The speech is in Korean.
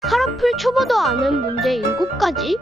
카라풀 초보도 아는 문제 7가지